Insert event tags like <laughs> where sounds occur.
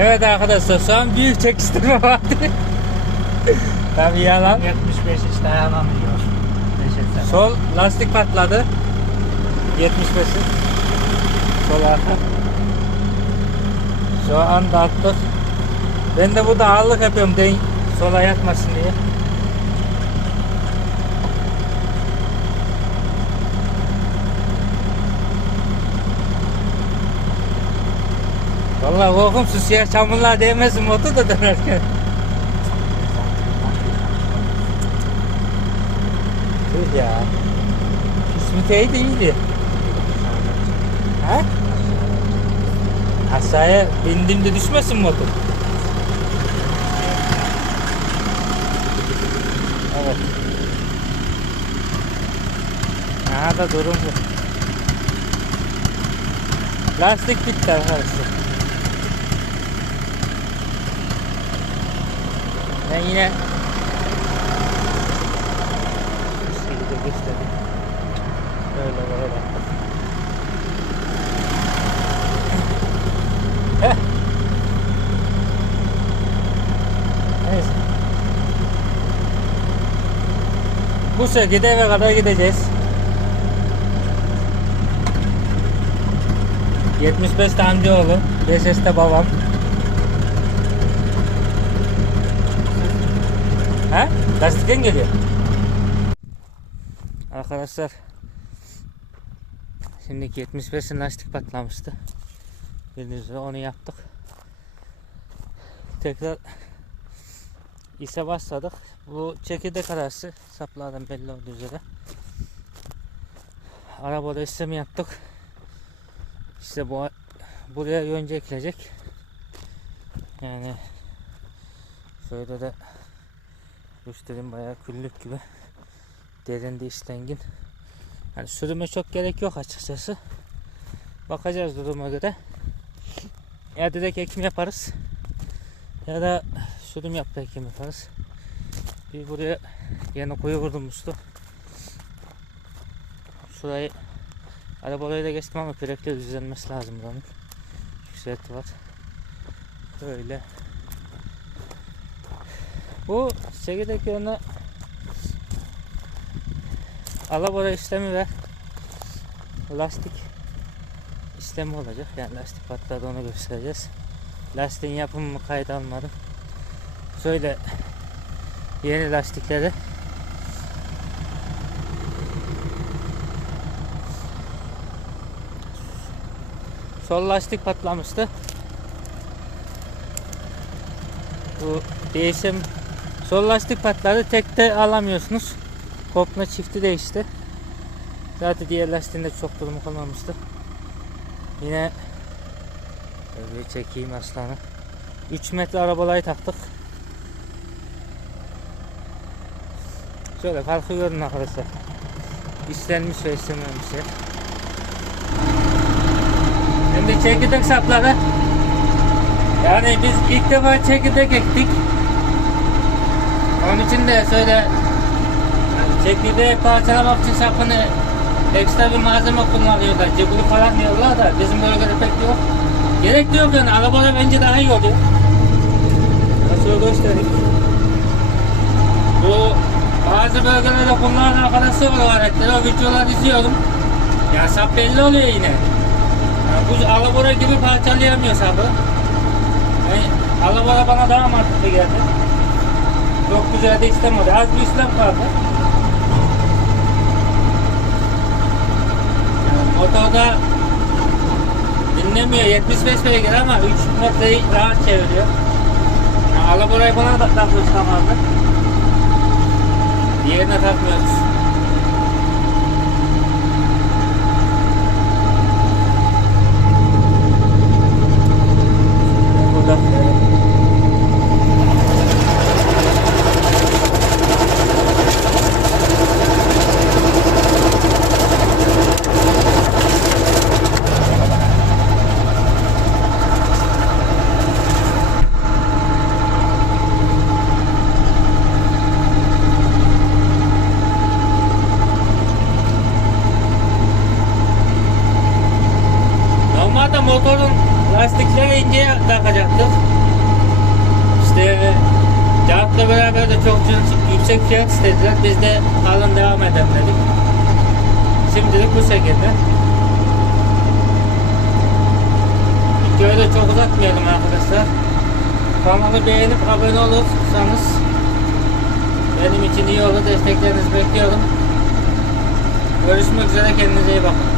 Evet arkadaşlar şu an büyük çekiştirme vardı. <laughs> Tabii yalan. 75 hiç dayanamıyor. Neşet Sol lastik patladı. 75'i. Sol arka. Şu an da attık. Ben de burada ağırlık yapıyorum den sola yatmasın diye. Vallahi korkum şu siyah çamurlar değmesin motor da dönerken. Tüh ya. İsmiteydi iyiydi. Ha? Aşağıya bindiğimde düşmesin motor. Evet. Aha da durum bu. Lastik bitti arkadaşlar. Ben yine şekilde göstereyim. Böyle böyle. Neyse. Bu şekilde eve kadar gideceğiz. 75 de amcaoğlu, 5 de babam. Ha? Lastikten geliyor. Arkadaşlar Şimdi 75'in lastik patlamıştı. Bildiğiniz üzere onu yaptık. Tekrar ise başladık. Bu çekirdek arası saplardan belli olduğu üzere. Arabada işlemi yaptık. İşte bu buraya yonca ekilecek. Yani şöyle de göstereyim bayağı küllük gibi. Derinde işlengin. Yani sürüme çok gerek yok açıkçası. Bakacağız duruma göre. Ya direkt ekim yaparız. Ya da sürüm yaptı ekim yaparız. Bir buraya yeni kuyu vurdumuzdu. Şurayı arabayla da geçtim ama kürekle düzenmesi lazım buranın. Yükselti var. Böyle. Bu çekirdek yönü alabora işlemi ve lastik işlemi olacak. Yani lastik patladı onu göstereceğiz. Lastiğin yapımını kayda almadım. Şöyle yeni lastikleri Sol lastik patlamıştı. Bu değişim sol lastik patladı. Tekte alamıyorsunuz. Kopma çifti değişti. Zaten diğer lastiğinde çok durumu kalmamıştı. Yine böyle çekeyim aslanı. 3 metre arabalayı taktık. Şöyle farkı görün arkadaşlar. İstenmiş ve istenmemişler. Şimdi çekirdek sapladı. Yani biz ilk defa çekirdek ektik. Onun için de şöyle Çekirdeği parçalamak için sapını ekstra bir malzeme kullanıyorlar. Cebuli falan diyorlar da bizim bölgede pek yok. Gerek de yok yani arabada bence daha iyi oluyor. Nasıl göstereyim. Bu bazı bölgelerde kullanılan arkadaşlar var aletleri. O videolar izliyorum. Ya sap belli oluyor yine. Yani bu alabora gibi parçalayamıyor sapı. Yani alabora bana daha mantıklı geldi. Çok güzel de istemedi. Az bir işlem kaldı. Motorda dinlemiyor 75 beygir ama 3 metreyi rahat çeviriyor. Yani alaborayı buna da takıyoruz tamamen. Diğerine takmıyoruz. da motorun lastikleri ince takacaktır. İşte Cevapla beraber de çok yüksek fiyat istediler. Biz de alın devam edelim dedik. Şimdilik bu şekilde. Videoyu da çok uzatmayalım arkadaşlar. Kanalı beğenip abone olursanız benim için iyi olur. Desteklerinizi bekliyorum. Görüşmek üzere. Kendinize iyi bakın.